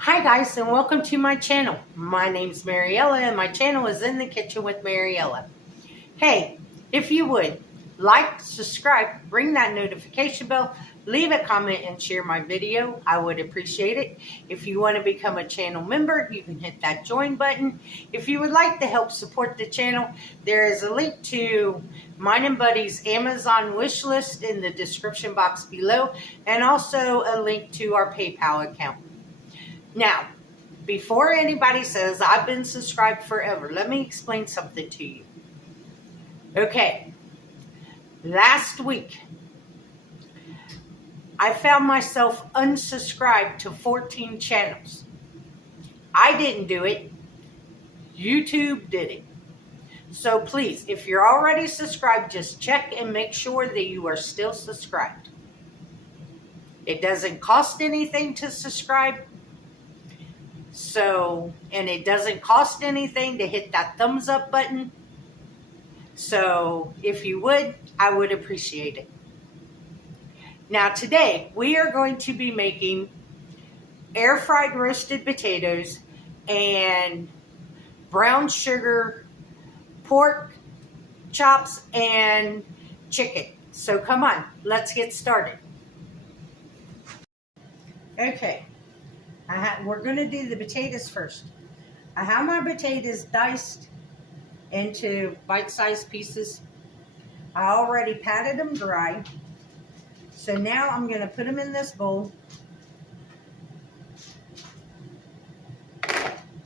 Hi guys, and welcome to my channel. My name's Mariella and my channel is In the Kitchen with Mariella. Hey, if you would, like, subscribe, ring that notification bell, leave a comment and share my video. I would appreciate it. If you want to become a channel member, you can hit that join button. If you would like to help support the channel, there is a link to mine and Buddy's Amazon wish list in the description box below, and also a link to our PayPal account. Now, before anybody says I've been subscribed forever, let me explain something to you. Okay, last week, I found myself unsubscribed to 14 channels. I didn't do it. YouTube did it. So please, if you're already subscribed, just check and make sure that you are still subscribed. It doesn't cost anything to subscribe. And it doesn't cost anything to hit that thumbs up button. So if you would, I would appreciate it. Now today, we are going to be making air fried roasted potatoes and brown sugar pork chops and chicken. So come on, let's get started. Okay. We're going to do the potatoes first. I have my potatoes diced into bite-sized pieces. I already patted them dry. So now I'm going to put them in this bowl.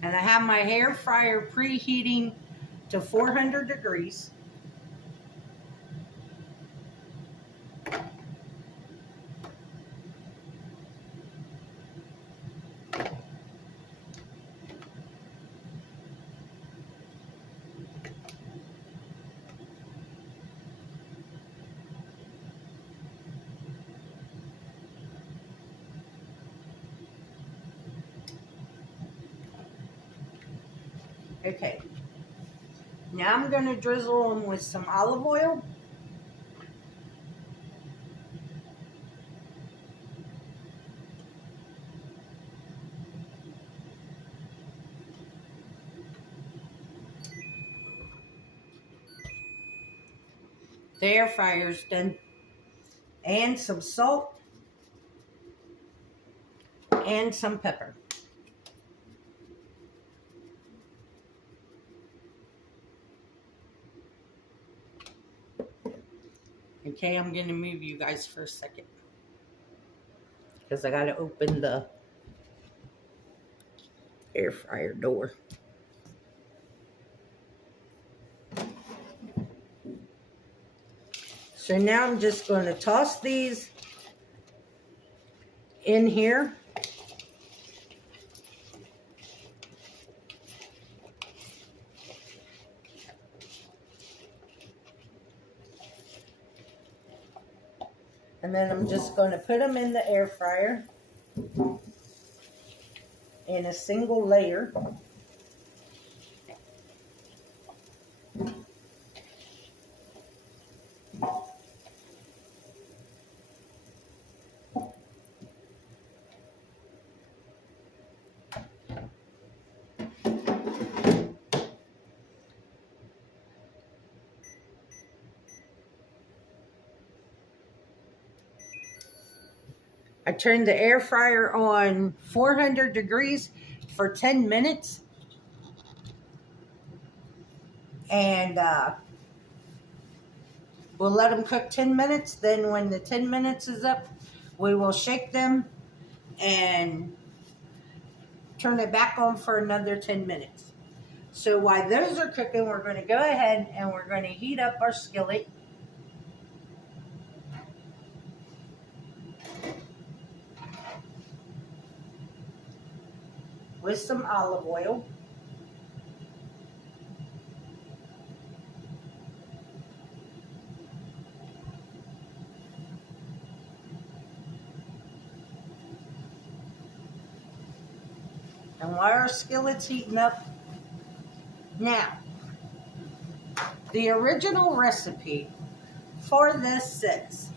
And I have my air fryer preheating to 400 degrees. Okay, now I'm going to drizzle them with some olive oil. The air fryer's done. And some salt and some pepper. Okay, I'm going to move you guys for a second because I got to open the air fryer door. So now I'm just going to toss these in here. And then I'm just going to put them in the air fryer in a single layer. I turned the air fryer on 400 degrees for 10 minutes. And we'll let them cook 10 minutes. Then when the 10 minutes is up, we will shake them and turn it back on for another 10 minutes. So while those are cooking, we're going to go ahead and we're going to heat up our skillet. With some olive oil. And while our skillet's heating up, now, the original recipe for this says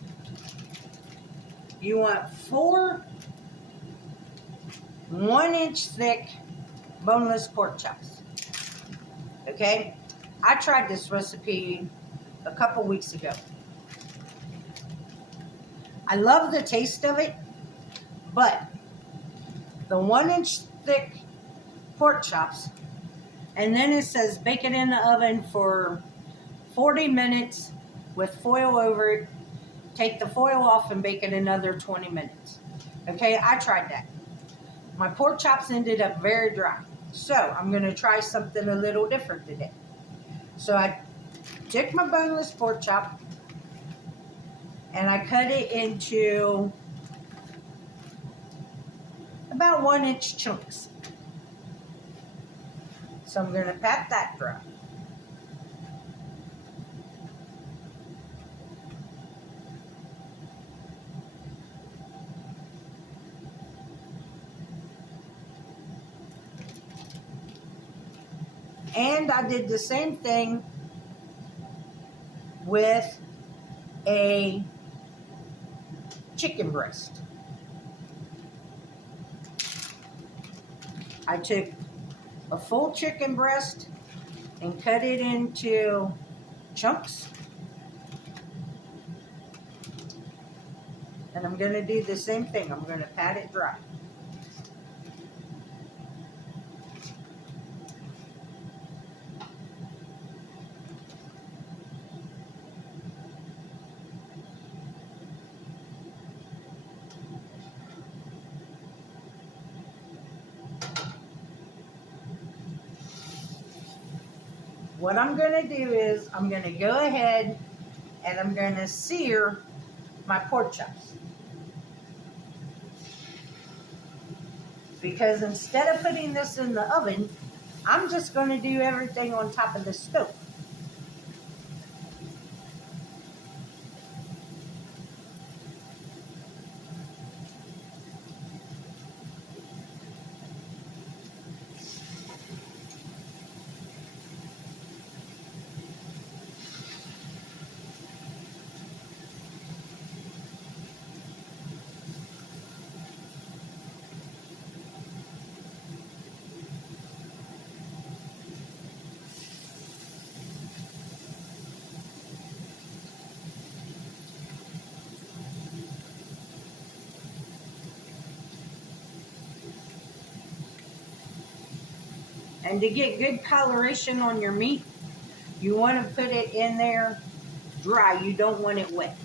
you want 4 1-inch thick boneless pork chops. Okay, I tried this recipe a couple weeks ago. I love the taste of it, but the 1-inch thick pork chops, and then it says bake it in the oven for 40 minutes with foil over it. Take the foil off and bake it another 20 minutes. Okay, I tried that. My pork chops ended up very dry. So I'm going to try something a little different today. So I took my boneless pork chop and I cut it into about 1-inch chunks. So I'm going to pat that dry. And I did the same thing with a chicken breast. I took a full chicken breast and cut it into chunks. And I'm going to do the same thing. I'm going to pat it dry. What I'm going to do is I'm going to go ahead and I'm going to sear my pork chops. Because instead of putting this in the oven, I'm just going to do everything on top of the stove. And to get good coloration on your meat, you want to put it in there dry. You don't want it wet.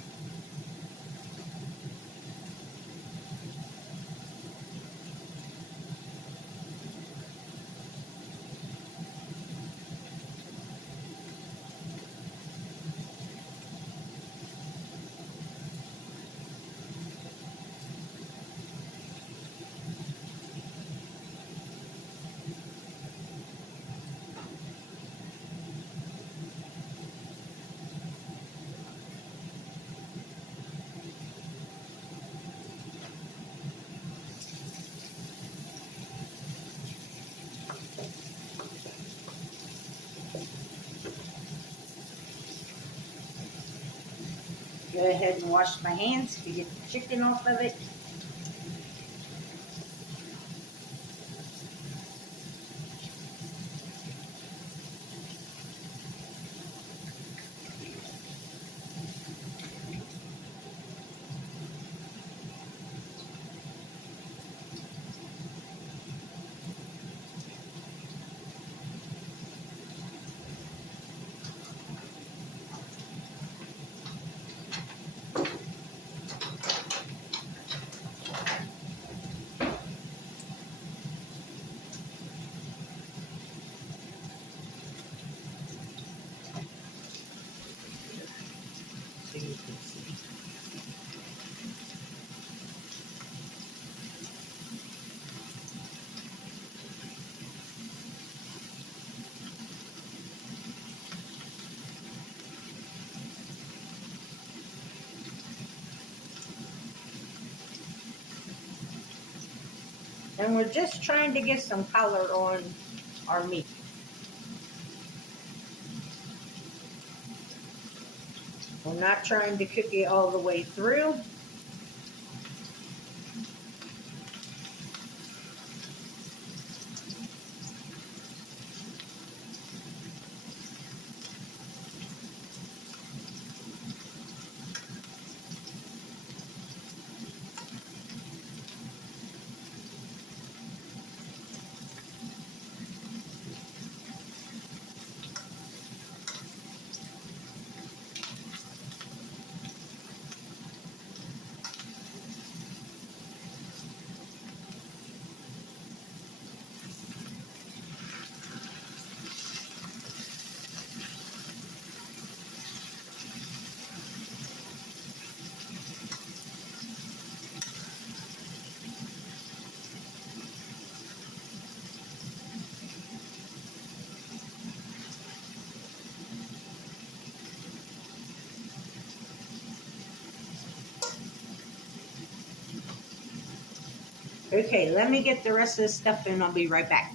Go ahead and wash my hands to get the chicken off of it. So you can see. And we're just trying to get some color on our meat. We're not trying to cook it all the way through. Okay, let me get the rest of this stuff in. I'll be right back.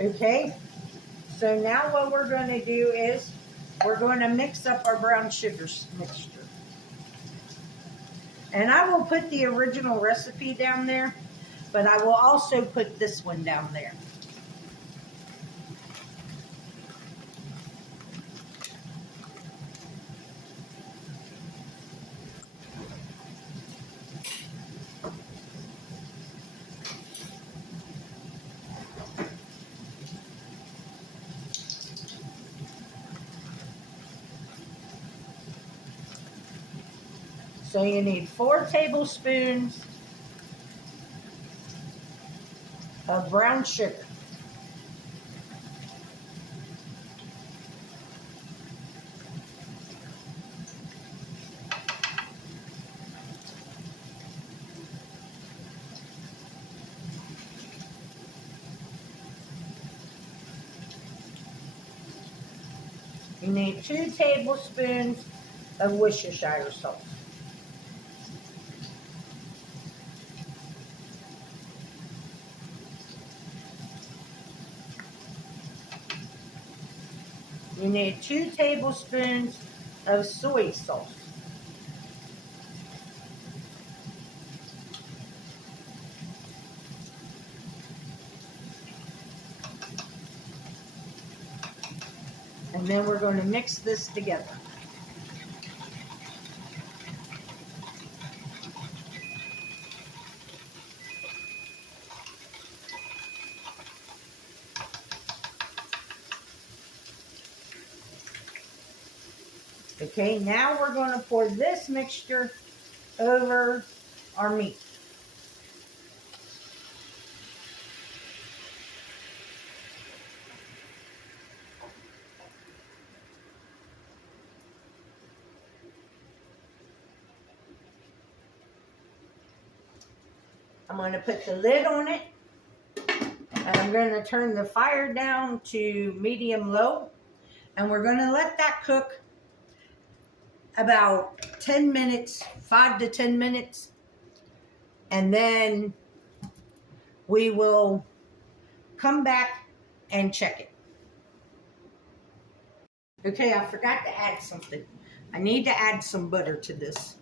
Okay, so now what we're going to do is we're going to mix up our brown sugar mixture. And I will put the original recipe down there, but I will also put this one down there. So you need 4 tablespoons of brown sugar. You need 2 tablespoons of Worcestershire sauce. You need 2 tablespoons of soy sauce. And then we're going to mix this together. Okay, now we're going to pour this mixture over our meat. I'm going to put the lid on it, and I'm going to turn the fire down to medium-low, and we're going to let that cook about 10 minutes, 5 to 10 minutes, and then we will come back and check it. Okay, I forgot to add something. I need to add some butter to this.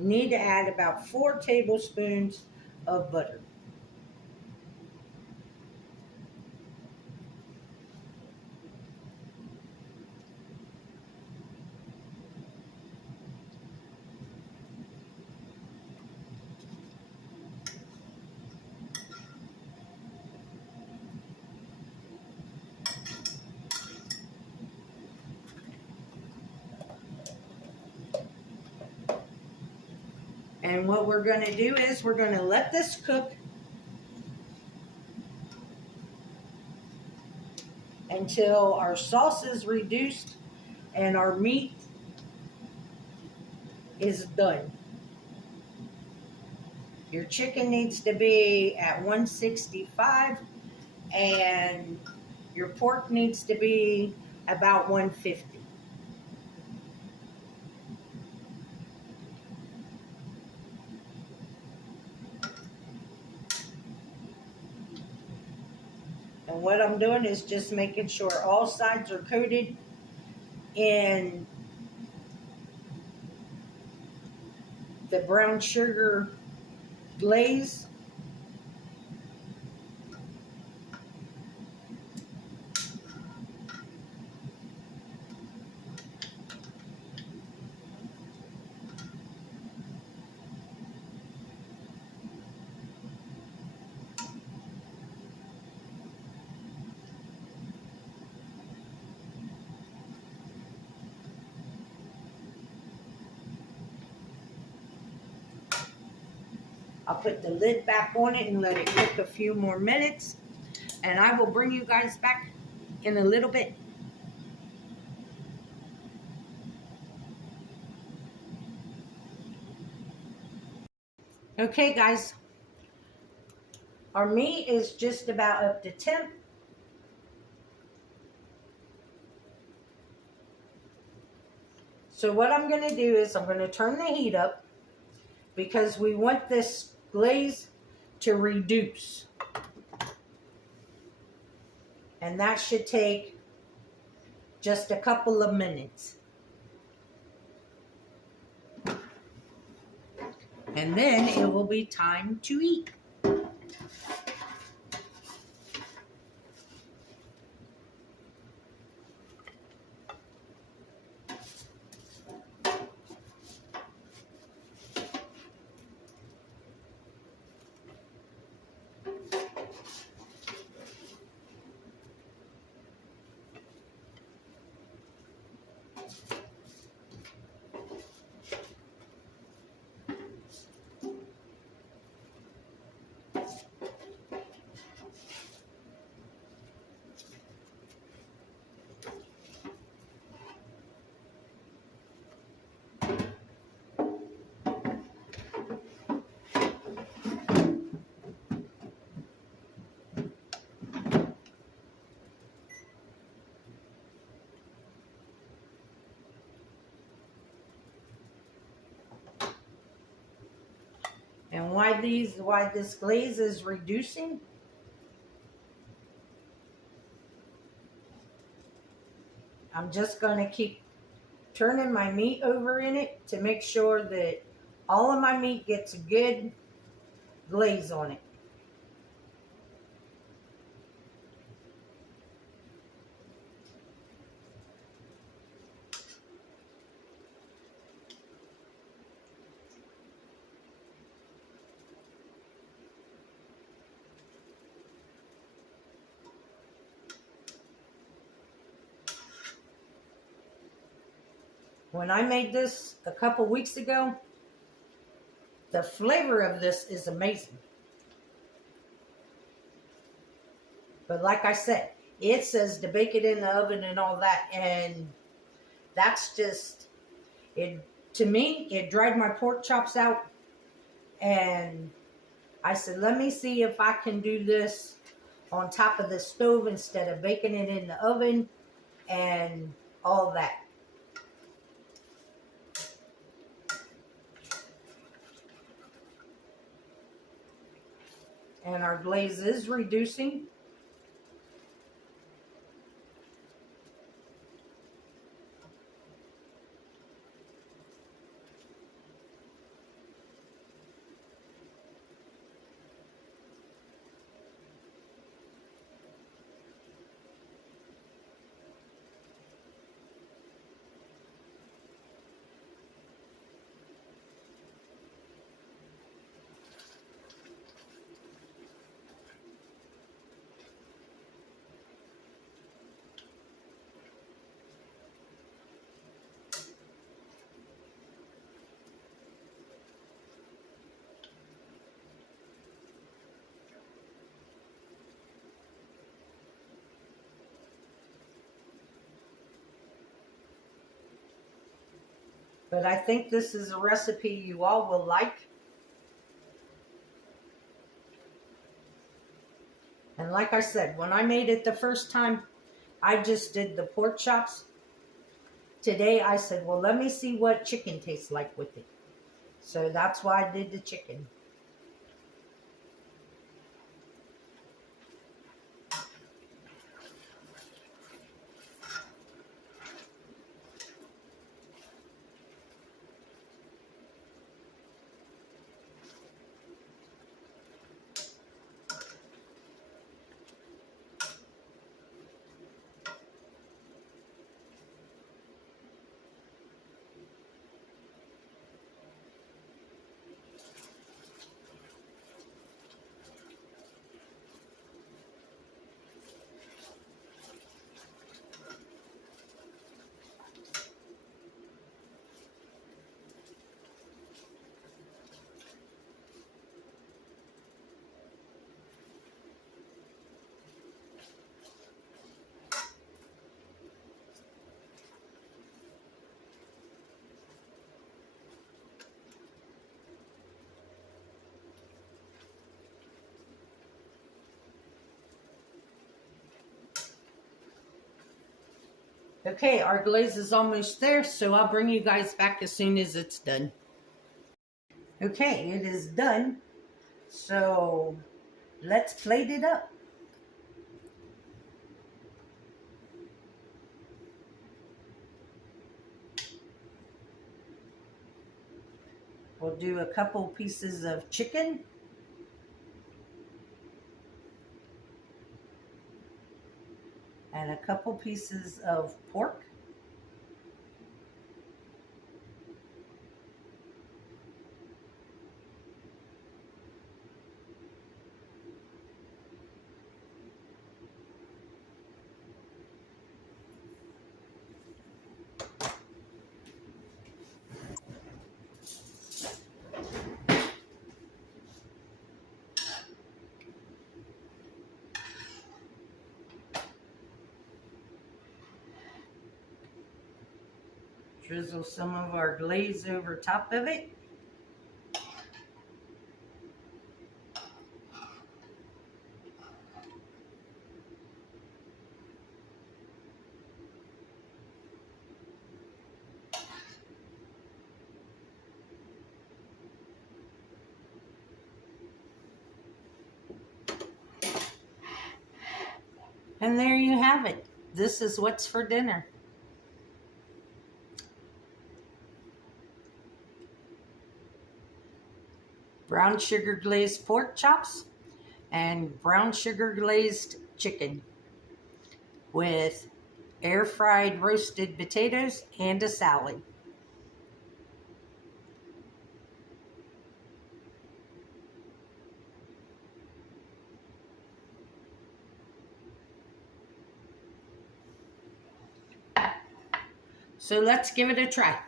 You need to add about 4 tablespoons of butter. And what we're going to do is we're going to let this cook until our sauce is reduced and our meat is done. Your chicken needs to be at 165 and your pork needs to be about 150. And what I'm doing is just making sure all sides are coated in the brown sugar glaze. I'll put the lid back on it and let it cook a few more minutes. And I will bring you guys back in a little bit. Okay, guys. Our meat is just about up to temp. So what I'm going to do is I'm going to turn the heat up because we want this glaze to reduce. And that should take just a couple of minutes. And then it will be time to eat. And why this glaze is reducing? I'm just going to keep turning my meat over in it to make sure that all of my meat gets a good glaze on it. When I made this a couple weeks ago, the flavor of this is amazing. But like I said, it says to bake it in the oven and all that, and that's just, it. To me, it dried my pork chops out, and I said, let me see if I can do this on top of the stove instead of baking it in the oven and all that. And our glaze is reducing. But I think this is a recipe you all will like. And like I said, when I made it the first time, I just did the pork chops. Today I said, well, let me see what chicken tastes like with it. So that's why I did the chicken. Okay, our glaze is almost there, so I'll bring you guys back as soon as it's done. Okay, it is done. So let's plate it up. We'll do a couple pieces of chicken. And a couple pieces of pork. Drizzle some of our glaze over top of it. And there you have it. This is what's for dinner. Brown sugar glazed pork chops and brown sugar glazed chicken with air fried roasted potatoes and a salad. So let's give it a try.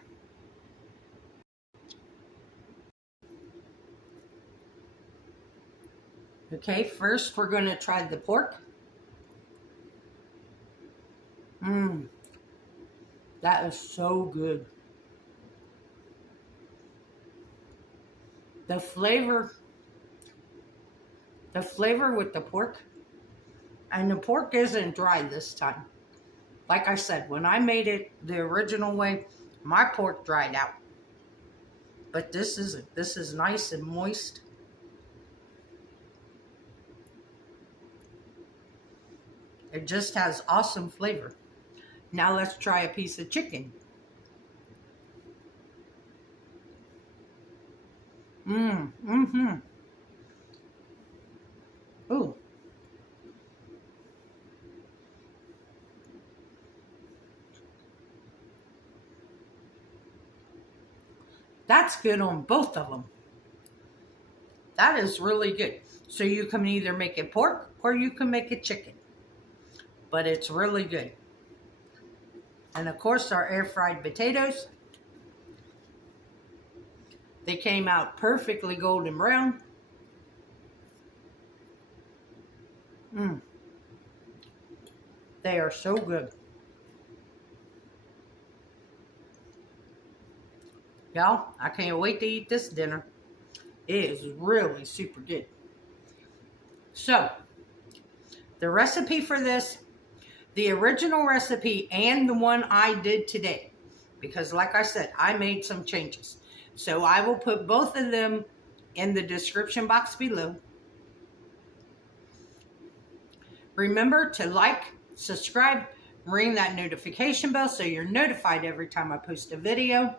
Okay, first we're going to try the pork. That is so good. The flavor with the pork, and the pork isn't dry this time. Like I said, when I made it the original way, my pork dried out. But this isn't. This is nice and moist. It just has awesome flavor. Now let's try a piece of chicken. Ooh. That's good on both of them. That is really good. So you can either make it pork or you can make it chicken. But it's really good. And of course our air fried potatoes. They came out perfectly golden brown. They are so good. Y'all, I can't wait to eat this dinner. It is really super good. So, the recipe for this, the original recipe and the one I did today, because like I said, I made some changes. So I will put both of them in the description box below. Remember to like, subscribe, ring that notification bell so you're notified every time I post a video.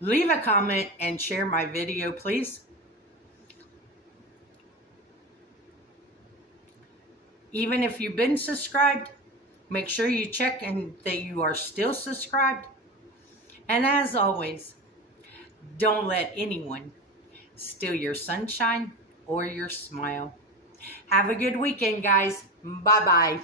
Leave a comment and share my video, please. Even if you've been subscribed, make sure you check and that you are still subscribed. And as always, don't let anyone steal your sunshine or your smile. Have a good weekend, guys. Bye-bye.